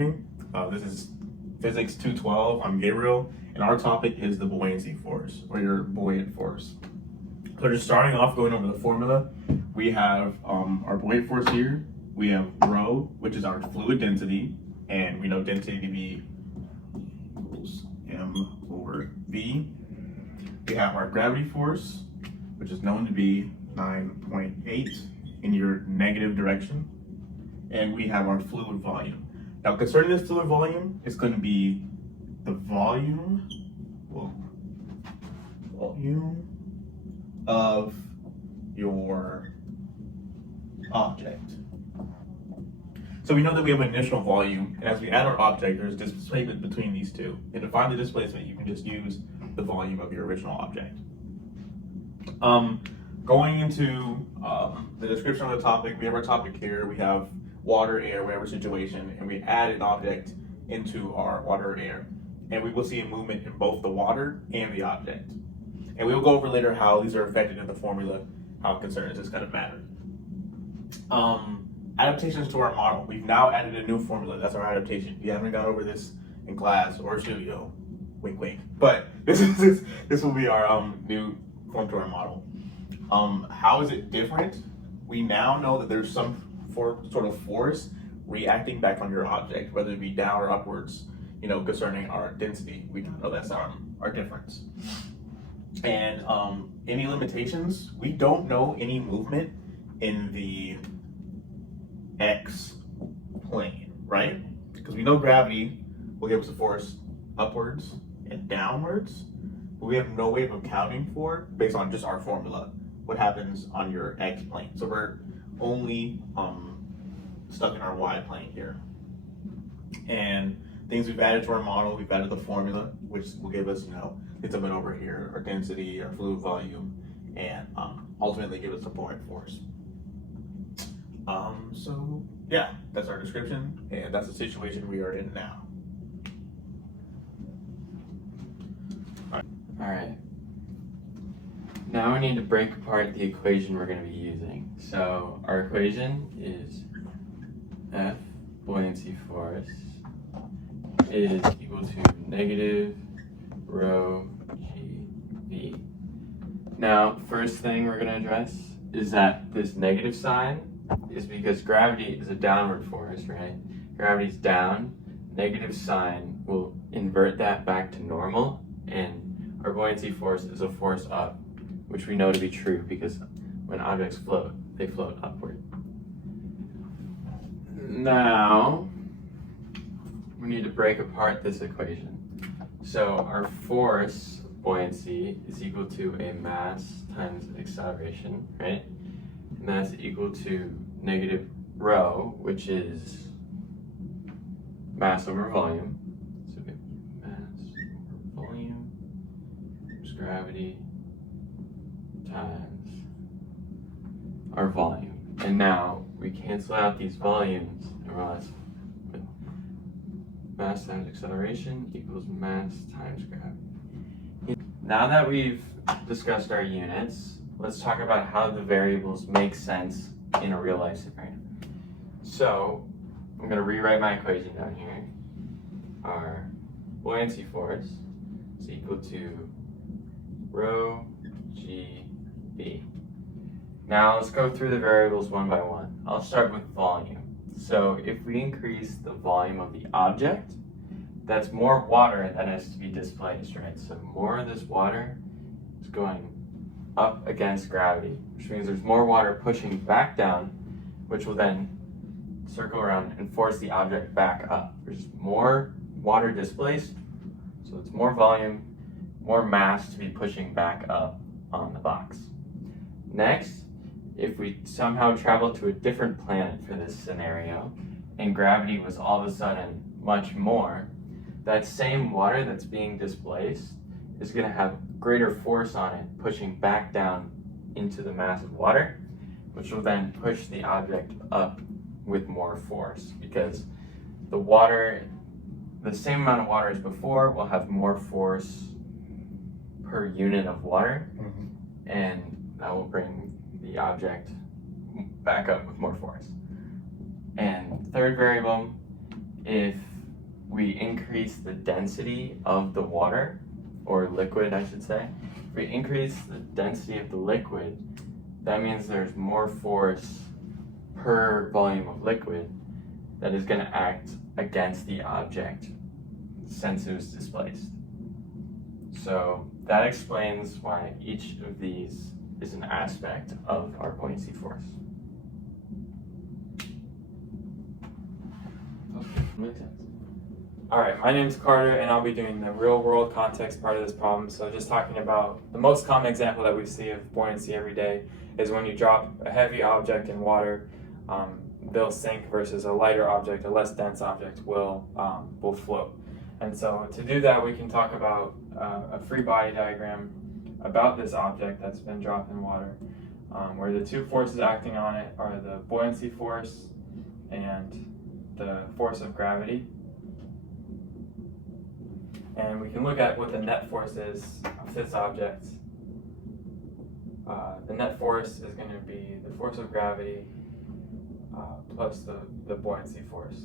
This is Physics 212. I'm Gabriel, and our topic is the buoyancy force, or your buoyant force. So just starting off, going over the formula, we have our buoyant force here. We have rho, which is our fluid density, and we know density to be equals m/v. We have our gravity force, which is known to be 9.8 in your negative direction. And we have our fluid volume. Now, concerning this fluid volume, it's going to be the volume of your object. So we know that we have an initial volume, and as we add our object, there's displacement between these two. And to find the displacement, you can just use the volume of your original object. Going into the description of the topic, we have our topic here. We have water, air, whatever situation, and we add an object into our water or air. And we will see a movement in both the water and the object. And we will go over later how these are affected in the formula, how concerns this kind of matter. Adaptations to our model. We've now added a new formula. That's our adaptation. If you haven't gone over this in class or studio, wink, wink. But this will be our new form to our model. How is it different? We now know that there's some sort of force reacting back on your object, whether it be down or upwards, concerning our density. We know that's our difference. And any limitations, we don't know any movement in the X plane, right? Because we know gravity will give us a force upwards and downwards, but we have no way of accounting for, based on just our formula, what happens on your X plane. So we're only stuck in our Y plane here. And things we've added to our model, we've added the formula, which will give us, it's a bit over here, our density, our fluid volume, and ultimately give us a buoyant force. So yeah, that's our description, and that's the situation we are in now. All right. Now we need to break apart the equation we're going to be using. So our equation is F, buoyancy force, is equal to negative rho g v. Now, first thing we're going to address is that this negative sign is because gravity is a downward force, right? Gravity's down, negative sign will invert that back to normal, and our buoyancy force is a force up, which we know to be true because when objects float, they float upward. Now, we need to break apart this equation. So our force, buoyancy, is equal to a mass times acceleration, right? And that's equal to negative rho, which is mass over volume. So we have mass over volume times gravity times our volume. And now we cancel out these volumes and we're left with mass times acceleration equals mass times gravity. Now that we've discussed our units, let's talk about how the variables make sense in a real life scenario. So I'm going to rewrite my equation down here. Our buoyancy force is equal to rho g v. Now let's go through the variables one by one. I'll start with volume. So if we increase the volume of the object, that's more water that has to be displaced, right? So more of this water is going up against gravity, which means there's more water pushing back down, which will then circle around and force the object back up. There's more water displaced, so it's more volume, more mass to be pushing back up on the box. Next, if we somehow travel to a different planet for this scenario, and gravity was all of a sudden much more, that same water that's being displaced is going to have greater force on it, pushing back down into the mass of water, which will then push the object up with more force, because the water, the same amount of water as before, will have more force per unit of water, and that will bring the object back up with more force. And third variable, if we increase the density of the water, or liquid, I should say. If we increase the density of the liquid, that means there's more force per volume of liquid that is going to act against the object since it was displaced. So that explains why each of these is an aspect of our buoyancy force. Makes sense. All right, my name is Carter, and I'll be doing the real-world context part of this problem. So just talking about the most common example that we see of buoyancy every day is when you drop a heavy object in water, they'll sink versus a lighter object, a less dense object will float. And so to do that, we can talk about a free body diagram about this object that's been dropped in water, where the two forces acting on it are the buoyancy force and the force of gravity. And we can look at what the net force is of this object. The net force is going to be the force of gravity plus the buoyancy force.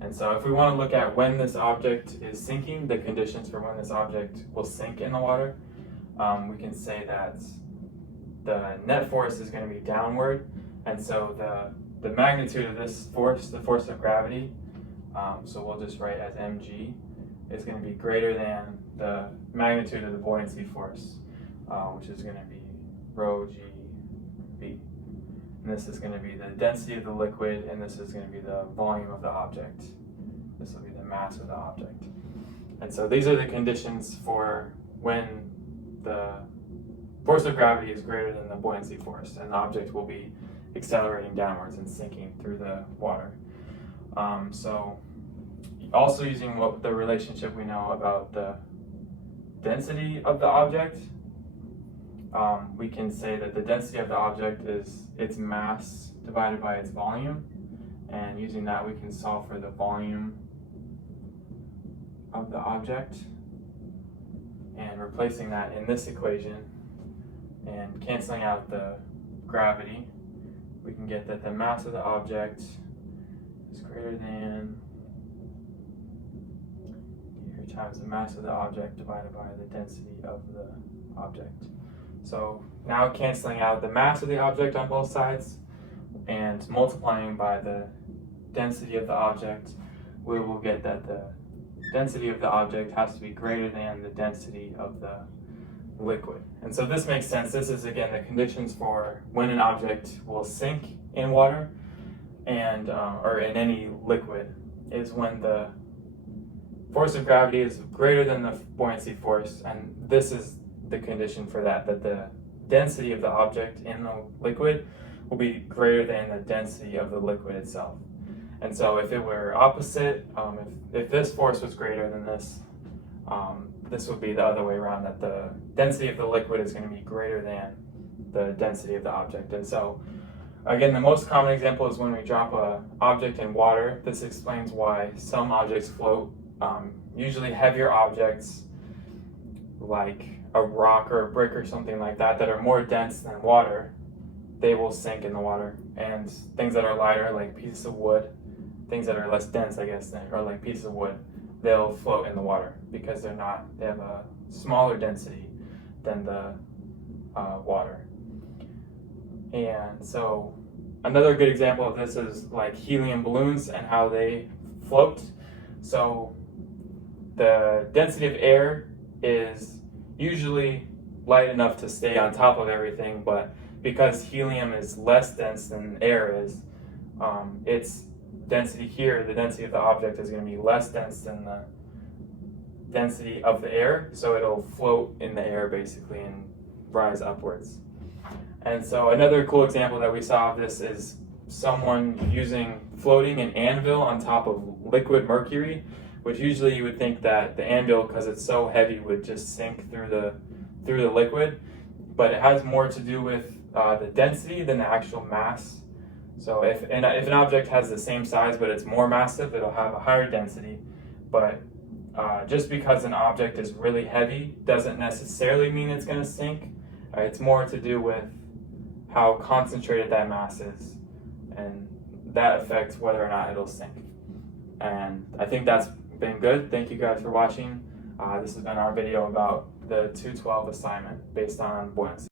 And so if we want to look at when this object is sinking, the conditions for when this object will sink in the water, we can say that the net force is going to be downward. And so the magnitude of this force, the force of gravity, so we'll just write as mg, is going to be greater than the magnitude of the buoyancy force, which is going to be rho g v. And this is going to be the density of the liquid, and this is going to be the volume of the object. This will be the mass of the object. And so these are the conditions for when the force of gravity is greater than the buoyancy force, and the object will be accelerating downwards and sinking through the water. So also using the relationship we know about the density of the object, we can say that the density of the object is its mass divided by its volume, and using that we can solve for the volume of the object, and replacing that in this equation and canceling out the gravity, we can get that the mass of the object is greater than here times the mass of the object divided by the density of the object. So now canceling out the mass of the object on both sides and multiplying by the density of the object, we will get that the density of the object has to be greater than the density of the liquid. And so this makes sense. This is again the conditions for when an object will sink in water and or in any liquid, is when the force of gravity is greater than the buoyancy force, and this is the condition for that the density of the object in the liquid will be greater than the density of the liquid itself. And so if it were opposite, if this force was greater than this, this would be the other way around, that the density of the liquid is going to be greater than the density of the object. And so again, the most common example is when we drop an object in water. This explains why some objects float. Usually heavier objects like a rock or a brick or something like that are more dense than water, they will sink in the water. And things that are lighter, like pieces of wood, things that are less dense, I guess, or like pieces of wood, they'll float in the water because they have a smaller density than the water. And so another good example of this is like helium balloons and how they float. So the density of air is usually light enough to stay on top of everything, but because helium is less dense than air is, its density here, the density of the object, is going to be less dense than the density of the air, so it'll float in the air basically and rise upwards. And so another cool example that we saw of this is someone floating an anvil on top of liquid mercury, which usually you would think that the anvil, because it's so heavy, would just sink through the liquid, but it has more to do with the density than the actual mass. So if an object has the same size but it's more massive, it'll have a higher density. But just because an object is really heavy doesn't necessarily mean it's going to sink. It's more to do with how concentrated that mass is, and that affects whether or not it'll sink. And I think that's been good. Thank you guys for watching. This has been our video about the 212 assignment based on buoyancy.